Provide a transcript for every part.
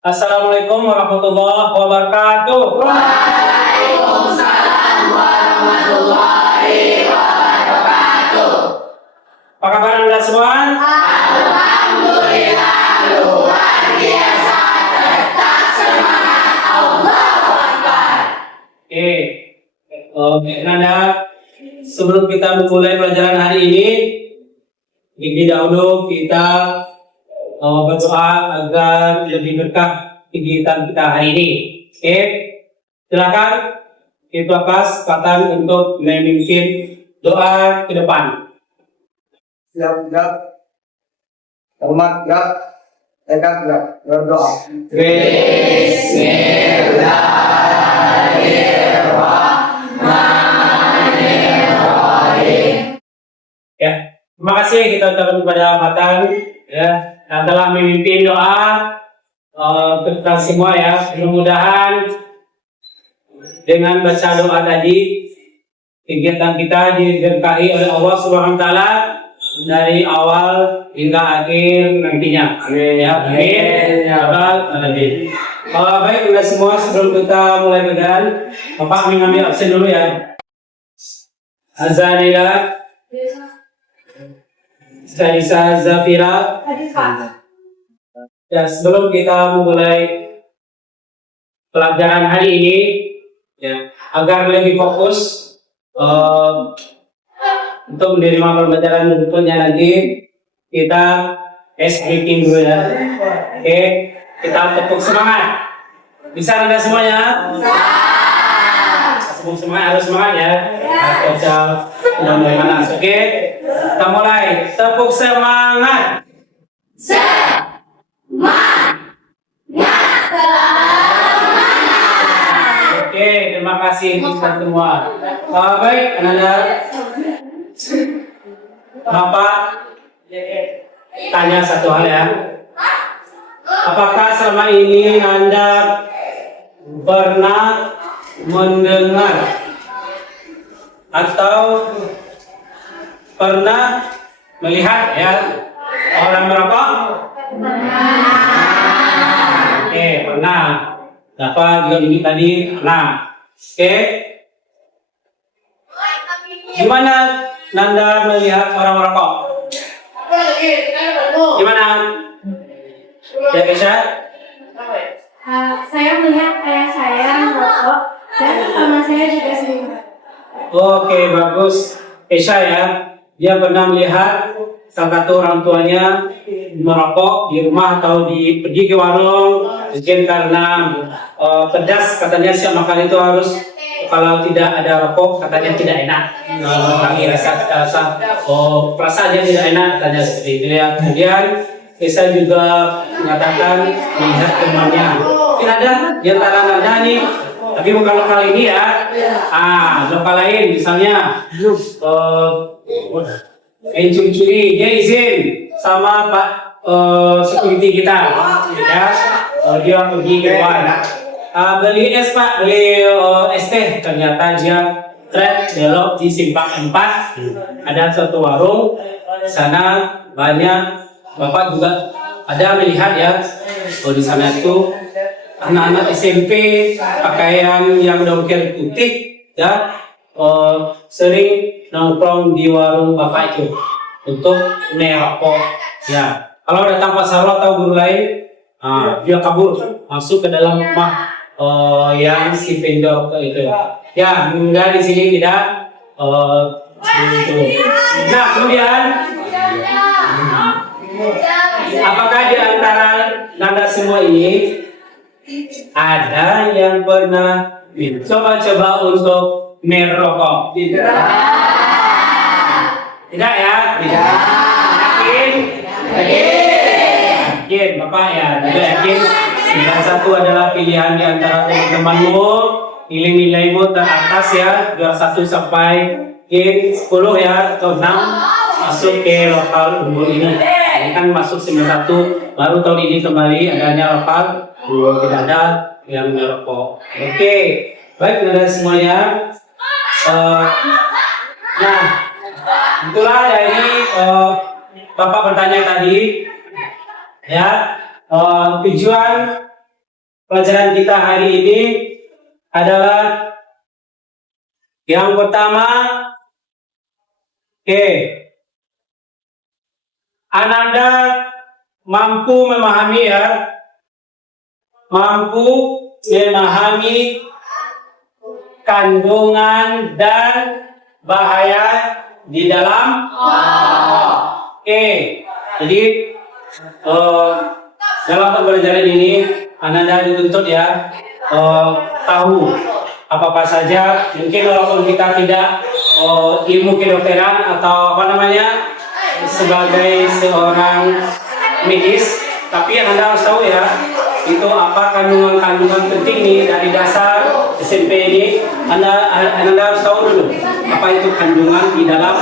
Assalamualaikum warahmatullahi wabarakatuh. Waalaikumsalam warahmatullahi wabarakatuh. Apa kabar Anda semua? Alhamdulillah luar biasa, tetap semangat, Allahu Akbar. Oke, Nanda. Sebelum kita memulai pelajaran hari ini dahulu kita berdoa agar lebih berkah kegiatan kita hari ini. Oke, silakan kita kesempatan untuk memimpin doa ke depan. Siap gerak, hormat gerak, tekad gerak, berdoa. Bismillahirrahmanirrahim. Ya, terima kasih kita ucapkan kepada Matan ya yang telah memimpin doa tentang semua ya. Mudah-mudahan dengan baca doa tadi kegiatan kita diberkahi oleh Allah Subhanahu wa taala dari awal hingga akhir nantinya. Amin. Ya, amin. Ya rabbal alamin. Baik Anda semua, sebelum kita mulai belajar, Bapak mengambil absen dulu ya. Azanila Salisa Zafira. Ya, sebelum kita memulai pelajaran hari ini ya, agar lebih fokus untuk menerima pembelajaran berikutnya nanti kita briefing dulu ya. Oke, kita tepuk semangat. Bisa Anda semuanya? Tepuk semangat, harus semangat ya. Kita sudah mulai panas. Oke, kita mulai. Tepuk semangat. Oke, terima kasih untuk semua. Baik, Anda. Bapak tanya satu hal ya. Apakah selama ini Anda pernah mendengar atau pernah melihat ya orang merokok? Oke, pernah. Bapak juga ini tadi pernah. Oke. Gimana Nanda melihat orang merokok? Gimana? Ya, Kesha? Saya melihat ayah saya merokok dan mama saya juga sering. Oke, bagus. Kesha ya, dia pernah melihat salah satu orang tuanya merokok di rumah atau pergi ke warung, mungkin karena pedas, katanya siap makan itu harus, kalau tidak ada rokok katanya tidak enak, mengurangi rasa perasaannya tidak enak, katanya seperti itu ya. Kemudian Kesha juga mengatakan melihat temannya, mungkin ada di antara Nanda nih, tapi bukan lokal ini ya, lokal lain misalnya curi-curi, dia izin sama Pak security kita ya, dia pergi keluar beli es Pak, beli es teh, ternyata dia belok di simpang 4, ada suatu warung di sana banyak. Bapak juga ada melihat ya, di sana itu anak-anak SMP pakaian yang dongker putih ya, sering nongkrong di warung Bapak itu untuk merokok ya. Kalau datang Pak Sarwo atau guru lain, dia kabur masuk ke dalam rumah yang si vendor itu ya. Enggak, di sini tidak itu. Nah, kemudian apakah di antara Nanda semua ini ada yang pernah coba-coba untuk merokok? Tidak. Tidak ya? Tidak. Yakin? Yakin, Bapak ya? Juga yakin? Salah satu adalah pilihan di antara teman-temanmu, nilai-nilaimu teratas ya, juara 1 sampai 10 ya, atau 6 masuk ke lokal unggul ini. Ini kan masuk 91, baru tahun ini kembali adanya lokal, tidak ada yang merokok. Oke, baik Anda semuanya. Nah, itulah dari Bapak bertanya tadi ya, tujuan pelajaran kita hari ini adalah yang pertama, Ananda mampu memahami kandungan dan bahaya di dalam jadi dalam pembelajaran ini Ananda dituntut tahu apa saja, mungkin walaupun kita tidak ilmu kedokteran atau sebagai seorang medis, tapi yang Anda harus tahu itu apa kandungan-kandungan penting nih dari dasar SMP ini. Anda harus tahu dulu apa itu kandungan di dalam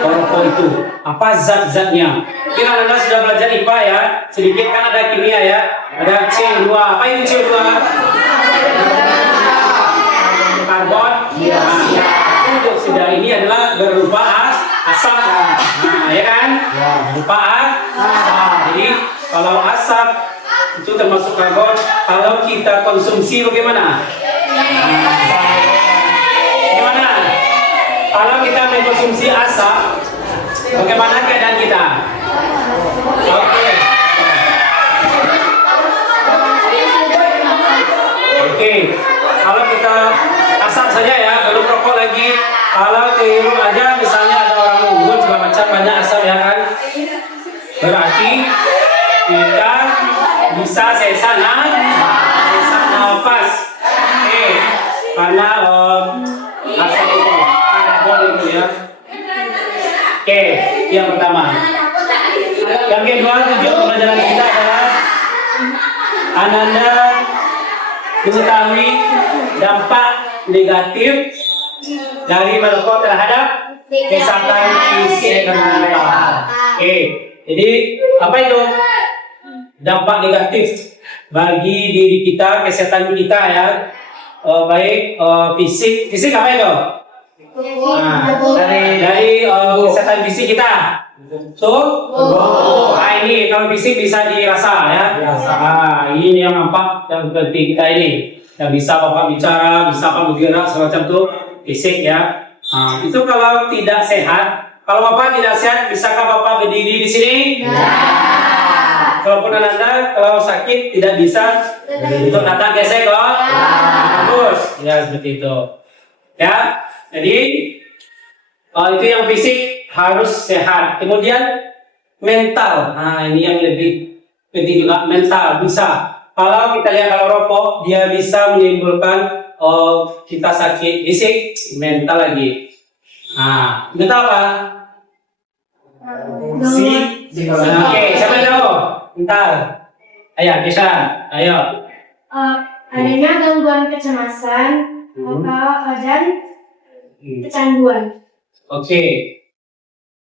rokok itu, apa zat-zatnya. Mungkin Anda sudah belajar IPA sedikit kan ada kimia ada C2. Apa itu C2? Karbon dioksida. Ini adalah berupa asap, ya kan? Berupa asap. Jadi kalau asap itu termasuk karbon. Kalau kita konsumsi bagaimana? Gimana? Kalau kita mengkonsumsi asap, bagaimana keadaan kita? Oke. Kalau kita asap saja belum rokok lagi. Kalau terhirup aja, misalnya ada orang ngubur segala macam banyak asap kan? Berarti kita bisa sesak nafas. Karena asap itu karbon itu yang pertama. Yang kedua, tujuan pembelajaran kita adalah Ananda mengetahui dampak negatif dari merokok terhadap kesehatan fisik dan mental. Jadi apa itu dampak negatif bagi diri kita, kesehatan kita baik fisik apa itu? Dari kesehatan fisik kita. Ini kalau fisik bisa dirasa ini yang nampak yang penting kita ini. Yang bisa Bapak bicara, bisa Bapak bergerak semacam itu fisik itu kalau tidak sehat. Kalau Bapak tidak sehat, bisakah Bapak berdiri di sini? Kalaupun Ananda kalau sakit tidak bisa untuk datang gesek bagus seperti itu jadi itu yang fisik harus sehat. Kemudian mental, ini yang lebih penting juga, mental bisa. Kalau kita lihat kalau rokok dia bisa menimbulkan kita sakit fisik, mental lagi. Mental apa? Siapa yang tahu? Mental. Ayo, Kisan. Ayo. Adanya gangguan kecemasan dan kecanduan.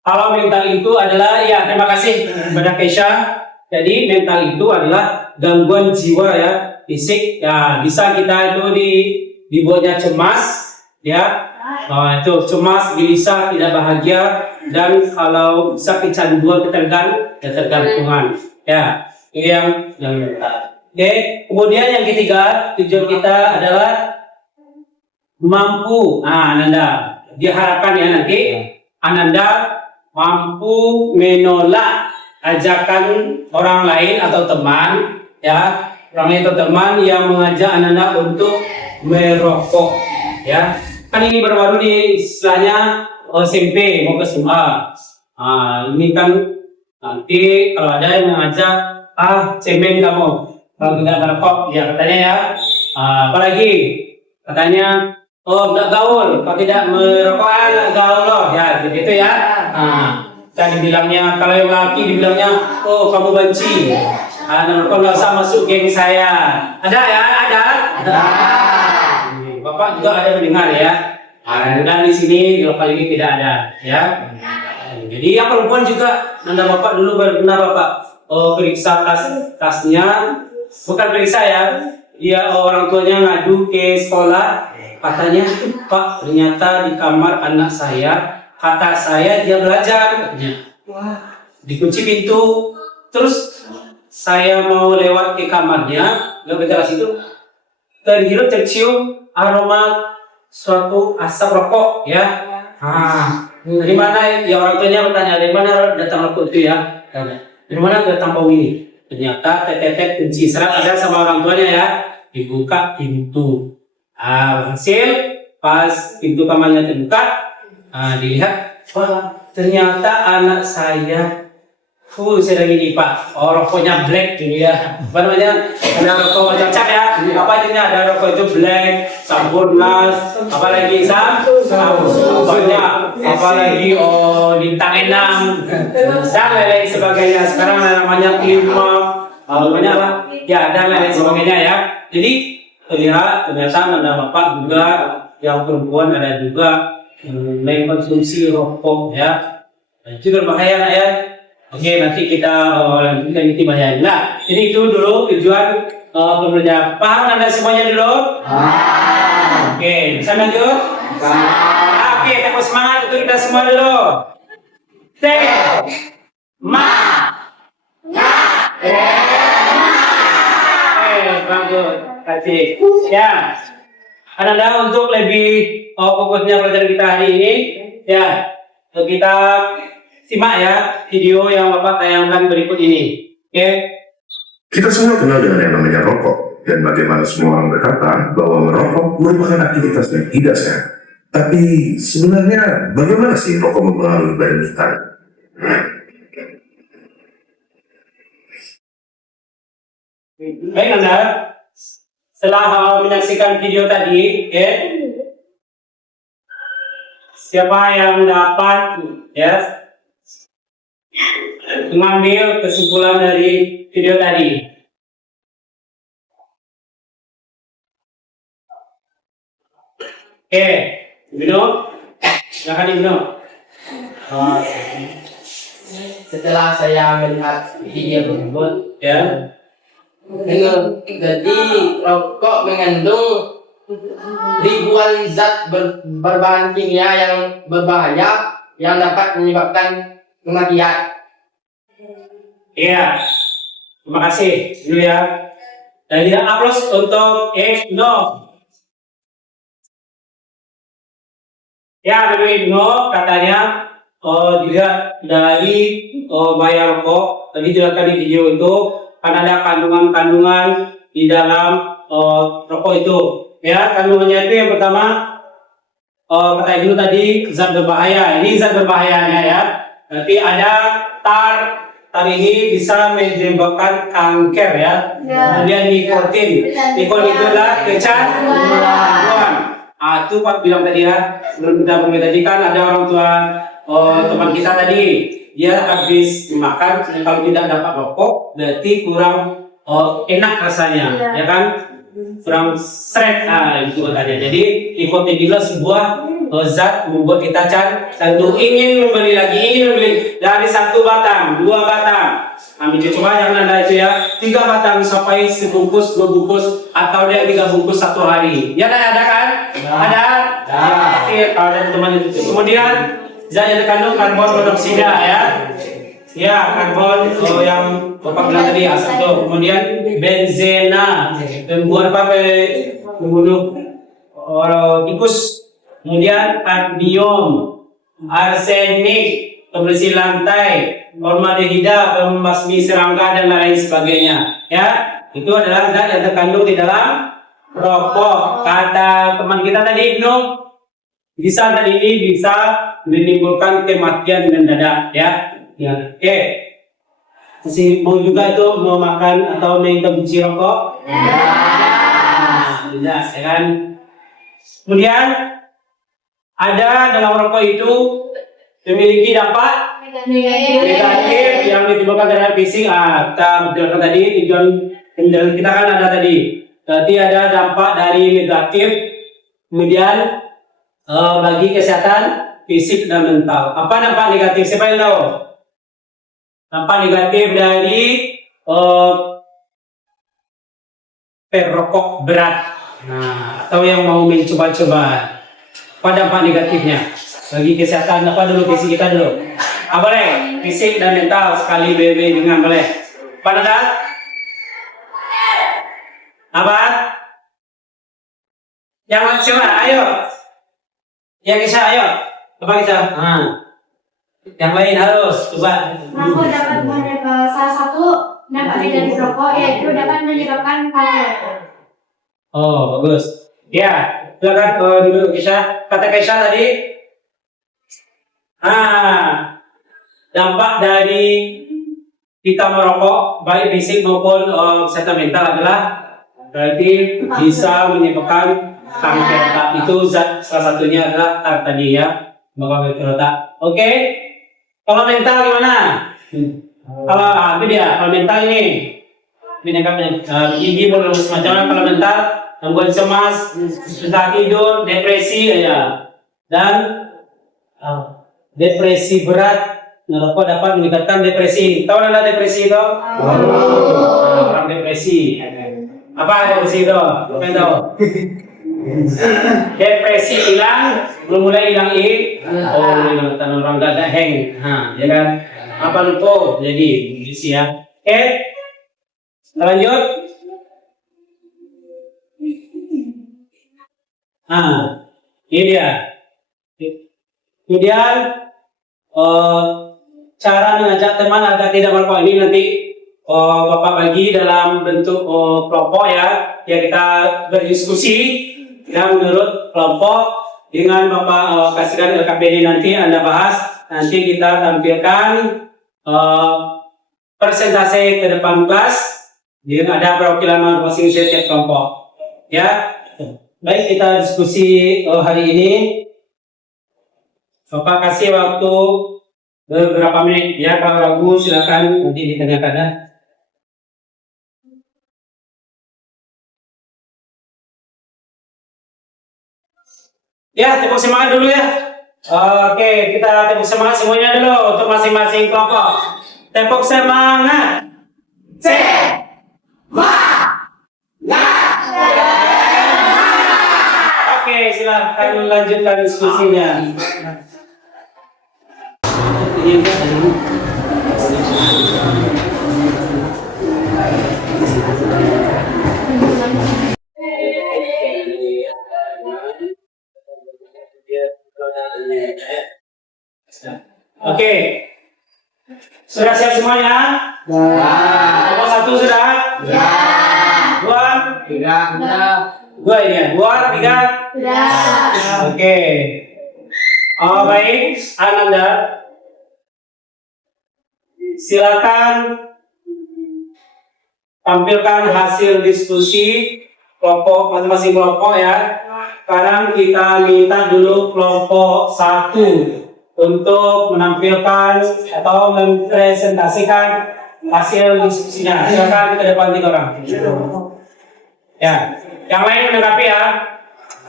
Kalau mental itu adalah terima kasih kepada Kesha. Jadi mental itu adalah gangguan jiwa fisik bisa kita itu dibuatnya cemas itu cemas, gelisah, tidak bahagia, dan kalau bisa kecanduan, ketergantungan itu yang kemudian yang ketiga, tujuan kita adalah mampu Ananda diharapkan nanti Ananda mampu menolak ajakan orang lain atau teman yang mengajak Ananda untuk merokok kan ini baru-baru nih istilahnya SMP mau ke SMA. Ini kan nanti kalau ada yang mengajak cemen kamu kalau tidak merokok katanya apalagi katanya nggak gaul, kalau tidak merokok nggak gaul loh begitu dan dibilangnya kalau yang laki dibilangnya kamu benci merokok nggak usah masuk geng saya. Ada Bapak juga ada mendengar dan di sini di lokal ini tidak ada jadi yang perempuan juga Bapak dulu benar Bapak periksa tasnya, bukan periksa orang tuanya ngadu ke sekolah, katanya Pak ternyata di kamar anak saya kata saya dia belajar dikunci pintu, terus saya mau lewat ke kamarnya nggak ventilasi itu terhirup tercium aroma suatu asap rokok ya. Dari mana ya orang tuanya bertanya dari mana datang rokok itu ya? Dari mana datang bau ini? Ternyata tetet kunci serat ada sama orang tuanya ya. Dibuka pintu. Hasil pas pintu kamarnya terbuka, dilihat wah ternyata anak saya saya lagi nih Pak, rokoknya black gitu ya. Apa namanya? Ada rokok macam cat ya. Apa artinya ada rokok itu black, Sampurnas, apalagi banyak, apalagi bintang enam dan lain sebagainya. Sekarang namanya klima, namanya apa? Ya dan lain sebagainya ya. Jadi ternyata ada bapak juga yang perempuan ada juga mengkonsumsi rokok ya. Itu berbahaya ya. Oke, nanti kita lanjutkan itu bahaya. Nah, jadi itu dulu tujuan pembelajaran. Paham Anda semuanya dulu? Oke, bisa lanjut? Oke, tepuk semangat untuk kita semua dulu. Bagus, kasih. Ya, Anda untuk lebih fokusnya pelajaran kita hari ini, ya, untuk kita simak ya video yang Bapak tayangkan berikut ini. Oke. Kita semua kenal dengan yang namanya rokok, dan bagaimana semua orang berkata bahwa merokok merupakan aktivitas yang tidak sehat. Tapi sebenarnya bagaimana sih rokok mempengaruhi badan kita? Baik Anda, setelah menyaksikan video tadi, siapa yang dapat ya mengambil kesimpulan dari video tadi? Ibnu, silakan Ibnu. Setelah saya melihat video tersebut, Ya, jadi rokok mengandung ribuan zat berbahan kimia yang berbahaya yang dapat menyebabkan kematian. iya. Terima kasih dulu ya. Dan tidak aplaus untuk Ibnu. Ya, Ibnu katanya juga dari bayar rokok tadi jelaskan di video itu kan ada kandungan-kandungan di dalam rokok itu ya. Kandungannya itu yang pertama kata Ibnu tadi zat berbahaya. Ini zat berbahayanya ya. Nanti ada tar ini bisa menyebabkan kanker ya. Kemudian nikotin itu adalah kecanduan. Itu Pak bilang tadi ya, sebelum kita mulai tadi kan ada orang tua teman kita tadi, dia habis makan, kalau tidak dapat rokok berarti kurang enak rasanya, ya kan? Kurang seret, itu katanya. Jadi nikotin adalah sebuah zat membuat kita candu, ingin membeli lagi, dari 1 batang, 2 batang. Ambil coba jangan ada itu ya, 3 batang sampai sebungkus, 2 bungkus, atau dia 3 bungkus 1 hari. Ya ada kan? Ada? Oke, kalau ada teman itu. Kemudian zat yang terkandung karbon monoksida ya. Ya, karbon yang Bapak bilang tadi asap itu. Kemudian benzena, membuat apa? Membunuh tikus. Kemudian kadmium, arsenik, pembersih lantai, formaldehida, pembasmi serangga dan lain sebagainya. Ya, itu adalah zat yang terkandung di dalam rokok. Kata teman kita tadi Ibnu, bisa tadi ini bisa menimbulkan kematian mendadak ya. Ya, oke. Masih mau juga itu mau makan atau mengkonsumsi rokok? Tidak, ya kan? Kemudian ada dalam rokok itu memiliki dampak negatif yang ditimbulkan terhadap fisik. Kita betulkan tadi tujuan kita kan ada tadi. Berarti ada dampak dari negatif, kemudian bagi kesehatan fisik dan mental. Apa dampak negatif? Siapa yang tahu? Dampak negatif dari perokok berat. Nah, atau yang mau mencoba-coba. Apa dampak negatifnya? Bagi kesehatan apa dulu fisik kita dulu? Boleh, fisik dan mental sekali dengan boleh. Pada Apa? Yang coba, ayo. Yang Kisah, ayo. Apa Kisah? Yang lain harus coba. Rokok dapat salah satu dampak negatif rokok yaitu dapat menyebabkan kanker. Oh, bagus. Ya, silakan dulu Kisah. Kata Kisah tadi. Dampak dari kita merokok, baik fisik maupun kesehatan mental adalah berarti bisa menyebabkan kanker otak. Itu salah satunya adalah tadi ya, kanker otak. Oke, kalau mental gimana? Kalau itu dia, kalau mental ini gigi semacamnya. Kalau mental, gangguan cemas, susah tidur, depresi ya, dan depresi berat. Merokok dapat meningkatkan depresi. Tahu nggak depresi itu? Orang depresi. Apa depresi itu? Apa yang tahu? Depresi hilang, belum mulai hilang hilang orang gak ada hang, ya kan? Apa lupa? Jadi depresi ya. Oke, lanjut. Ini dia. Kemudian cara mengajak teman agar tidak merokok ini nanti Bapak bagi dalam bentuk kelompok ya. Ya kita berdiskusi yang menurut kelompok dengan Bapak kasihkan LKPD nanti Anda bahas. Nanti kita tampilkan persentase ke depan kelas. Jadi ada perwakilan masing-masing setiap kelompok. Ya, baik kita diskusi hari ini. Bapak kasih waktu beberapa menit ya, kalau ragu silakan nanti ditanyakan ya. Ya, tepuk semangat dulu ya. Oke, kita tepuk semangat semuanya dulu untuk masing-masing kelompok. Tepuk semangat. Oke, silakan lanjutkan diskusinya. Oke, sudah siap semuanya? Nomor 1 sudah? Dua, tiga, dua ini ya, 2, 3. Oke. Baik, Ananda. Silakan tampilkan hasil diskusi kelompok masing-masing kelompok ya. Sekarang kita minta dulu kelompok 1 untuk menampilkan atau mempresentasikan hasil diskusinya. Silakan ke depan 3 orang. Ya, yang lain menanggapi ya.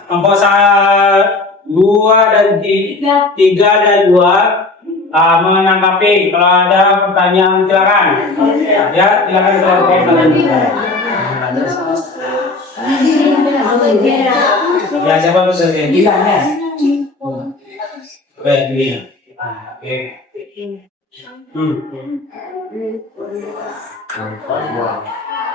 Kelompok 2 dan 3 dan 2 menanggapi. Kalau ada pertanyaan silakan. Ya, silakan kelompok 1. Ya, siapa peserta? Baik, ini. Oke.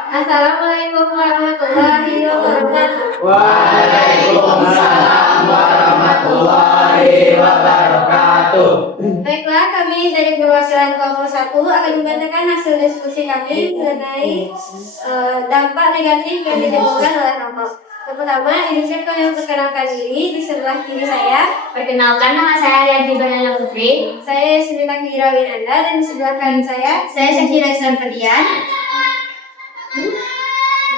Assalamualaikum warahmatullahi wabarakatuh. Waalaikumsalam warahmatullahi wabarakatuh. Baiklah, kami dari perwakilan kelompok 1 akan membacakan hasil diskusi kami mengenai dampak negatif yang ditimbulkan oleh rokok. Yang pertama, izinkan kami memperkenalkan diri. Di sebelah kiri saya, Perkenalkan, nama saya Ariadni Banana Putri. saya Yasmina Kira Winanda, dan di sebelah kanan saya Syakira Islam Ferdian.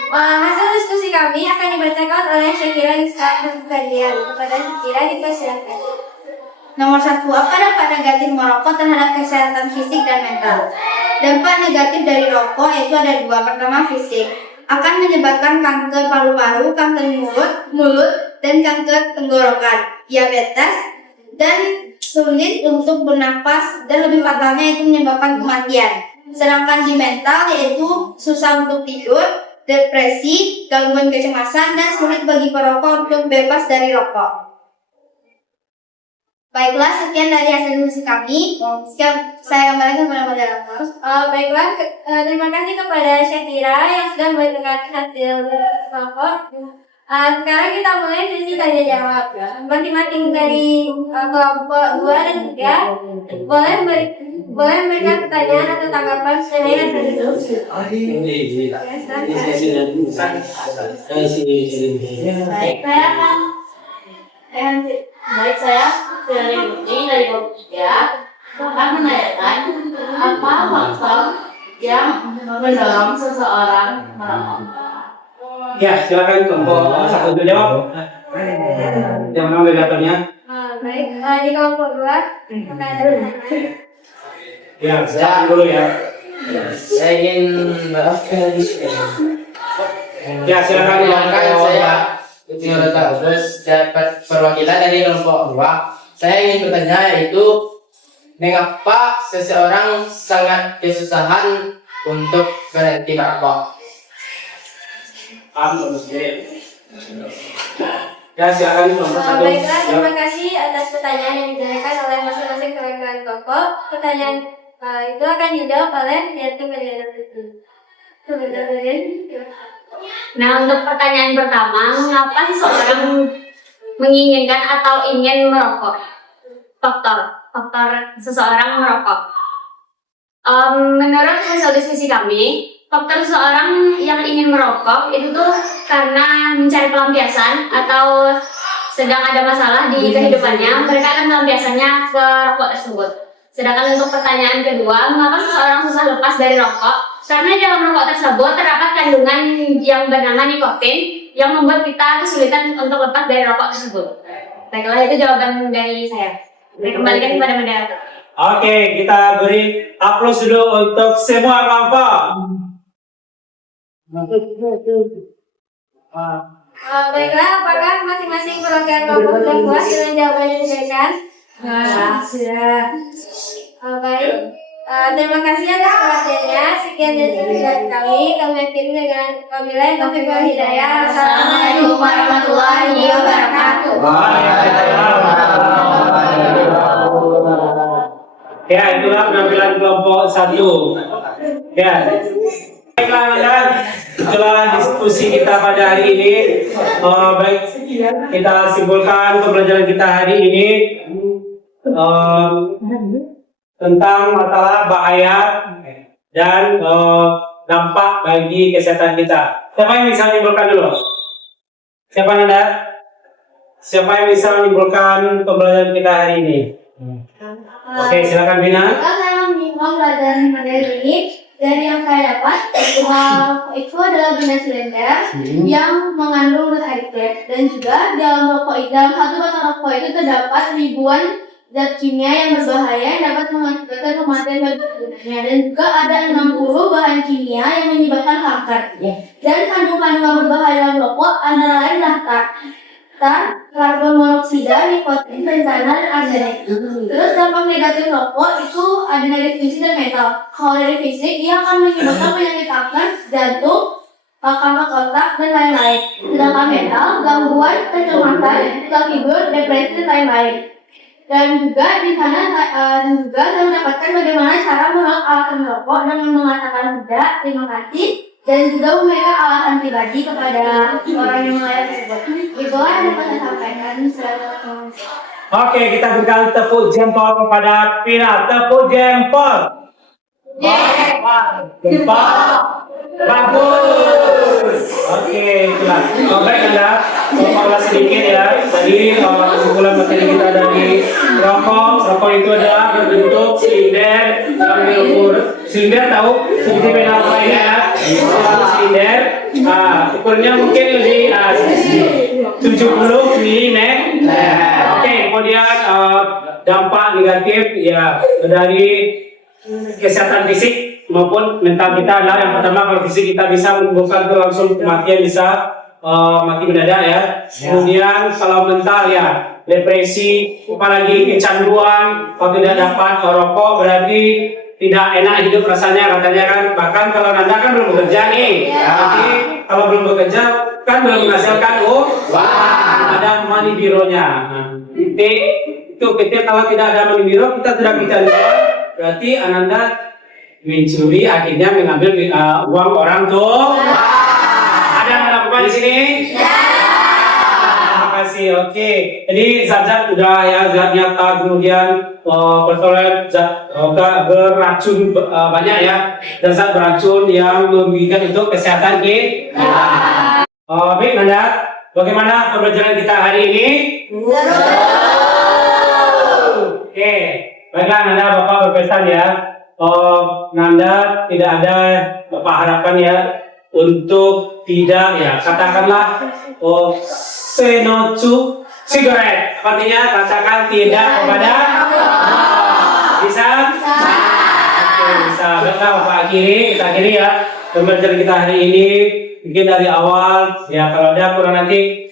hasil diskusi kami akan dibacakan oleh Syakira Islam Ferdian. Kepada Syakira, kita silakan. Nomor 1, apa dampak negatif merokok terhadap kesehatan fisik dan mental? Dampak negatif dari rokok yaitu ada 2. Pertama, fisik. Akan menyebabkan kanker paru-paru, kanker mulut, dan kanker tenggorokan, diabetes, dan sulit untuk bernapas, dan lebih fatalnya itu menyebabkan kematian. Sedangkan di mental yaitu susah untuk tidur, depresi, gangguan kecemasan, dan sulit bagi perokok untuk bebas dari rokok. Baiklah, sekian dari hasil diskusi kami. Sekian, saya kembalikan kepada moderator. Baiklah, terima kasih kepada Syakira yang sudah mendengarkan hasil kelompok. Sekarang kita mulai sesi tanya jawab. Masing-masing dari kelompok 2 dan 3 boleh memberikan pertanyaan atau tanggapan mengenai hasil diskusi. Baik, saya dari Budi dari kelompok 3 akan menanyakan apa faktor yang mendorong seseorang merokok. Ya, silakan kelompok 1 itu jawab. Yang mana moderatornya? Baik, di kelompok 2 pertanyaan. Ya, silakan dulu ya. Saya ingin Ya, silakan mengucapkan kelompok saya Uti Terus dapat perwakilan dari kelompok 2. Saya ingin bertanya yaitu mengapa seseorang sangat kesusahan untuk berhenti merokok? Ya, silakan kelompok 1. Baiklah, terima kasih atas pertanyaan yang ditanyakan oleh masing-masing perwakilan kelompok. Pertanyaan itu akan dijawab oleh yaitu Mariana itu. Nah, untuk pertanyaan pertama, mengapa seseorang menginginkan atau ingin merokok? Faktor seseorang merokok. Menurut hasil diskusi kami, faktor seseorang yang ingin merokok itu tuh karena mencari pelampiasan atau sedang ada masalah di kehidupannya, mereka akan melampiasannya ke rokok tersebut. Sedangkan untuk pertanyaan kedua, mengapa seseorang susah lepas dari rokok? Karena dalam rokok tersebut terdapat kandungan yang bernama nikotin yang membuat kita kesulitan untuk lepas dari rokok tersebut. Baiklah, itu jawaban dari saya. Saya kembalikan kepada moderator. Oke, kita beri aplaus dulu untuk semua kelompok. Baiklah, apakah masing-masing perwakilan kelompok sudah puas dengan jawaban yang diberikan? Sudah. Baik. Terima kasih atas perhatiannya. Sekian dari kami. Kami akhiri dengan wabillahi taufiq wal hidayah. Assalamualaikum warahmatullahi wabarakatuh. Ya, itulah penampilan kelompok 1. Ya. Baiklah, teman-teman. Itulah diskusi kita pada hari ini. Baik, kita simpulkan pembelajaran kita hari ini tentang masalah bahaya dan dampak bagi kesehatan kita. Siapa yang bisa menyimpulkan dulu? Siapa Anda? Siapa yang bisa menyimpulkan pembelajaran kita hari ini? Oke, silakan Bina. Saya menyimpulkan pelajaran materi ini dari yang saya dapat itu adalah benda silinder yang mengandung nitrit dan juga dalam satu batang rokok itu terdapat ribuan zat kimia yang berbahaya yang dapat mengakibatkan kematian bagi tubuhnya, dan juga ada 60 bahan kimia yang menyebabkan kanker. Dan kandungan berbahaya dalam rokok antara lain karbon monoksida, nikotin, benzena, dan arsenik. Terus dampak negatif rokok itu ada dari fisik dan mental. Kalau dari fisik, ia akan menyebabkan penyakit kanker, jantung, kanker otak, dan lain-lain. Sedangkan mental, gangguan kecemasan, susah tidur, depresi, dan lain-lain. Dan juga di sana juga saya mendapatkan bagaimana cara menolak alasan merokok dengan mengatakan tidak, terima kasih, dan juga memberikan alasan pribadi kepada orang yang melayar tersebut. Itulah yang dapat saya sampaikan. Oke, kita berikan tepuk jempol kepada Pina. Tepuk jempol. Jempol. Bagus. Oke, itulah. Baik Anda, mengolah sedikit ya. Tadi kesimpulan materi kita dari rokok. Rokok itu adalah berbentuk silinder yang diukur. Silinder tahu seperti pena lain ya. Silinder. Ukurnya mungkin lebih 70 mm. Oke, kemudian dampak negatif ya dari kesehatan fisik maupun mental kita adalah yang pertama, kalau fisik kita bisa menimbulkan langsung kematian, bisa mati mendadak ya. Kemudian kalau mental ya depresi, apalagi kecanduan, kalau tidak dapat merokok berarti tidak enak hidup rasanya katanya kan. Bahkan kalau Anda kan belum bekerja nih, berarti kalau belum bekerja kan belum menghasilkan ada money bironya. Titik Itu kita kalau tidak ada menimiro, kita sudah kecanduan. Berarti Ananda mencuri, akhirnya mengambil uang orang tuh. Ada yang melakukan di sini? Terima kasih. Oke. Jadi zat-zat udah ya, zat nyata, kemudian persoalan zat beracun banyak ya, dan zat beracun yang merugikan untuk kesehatan kita. Baik, Nanda, bagaimana pembelajaran kita hari ini? Oke, baiklah Nanda, Bapak berpesan ya. Nanda tidak ada Bapak harapkan ya untuk tidak ya, katakanlah say no to cigarette. Artinya katakan tidak kepada bisa? Oke, bisa. Baiklah Bapak kita akhiri ya pembelajaran kita hari ini. Mungkin dari awal ya, kalau ada kurang nanti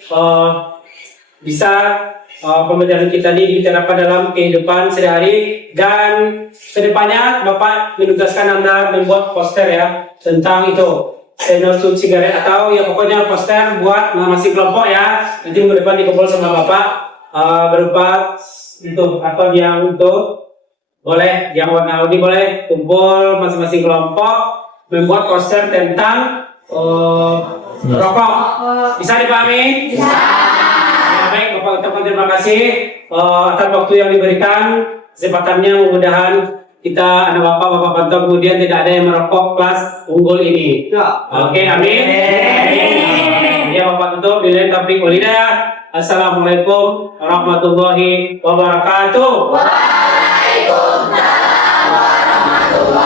bisa pembelajaran kita ini diterapkan dalam kehidupan sehari-hari, dan kedepannya Bapak menugaskan Anda membuat poster ya tentang itu no to cigarette, atau ya pokoknya poster buat masing kelompok ya. Nanti minggu depan dikumpul sama Bapak berupa itu atau yang itu boleh yang warna-warni, boleh kumpul masing-masing kelompok membuat poster tentang rokok. Bisa dipahami? Bisa. Ya, baik, Bapak ucapkan terima kasih atas waktu yang diberikan. Kesempatannya mudah-mudahan kita anak Bapak pantau kemudian tidak ada yang merokok kelas unggul ini. Oke, amin. Ya Bapak tutup dengan taufiq wal hidayah. Assalamualaikum warahmatullahi wabarakatuh. Waalaikumsalam warahmatullahi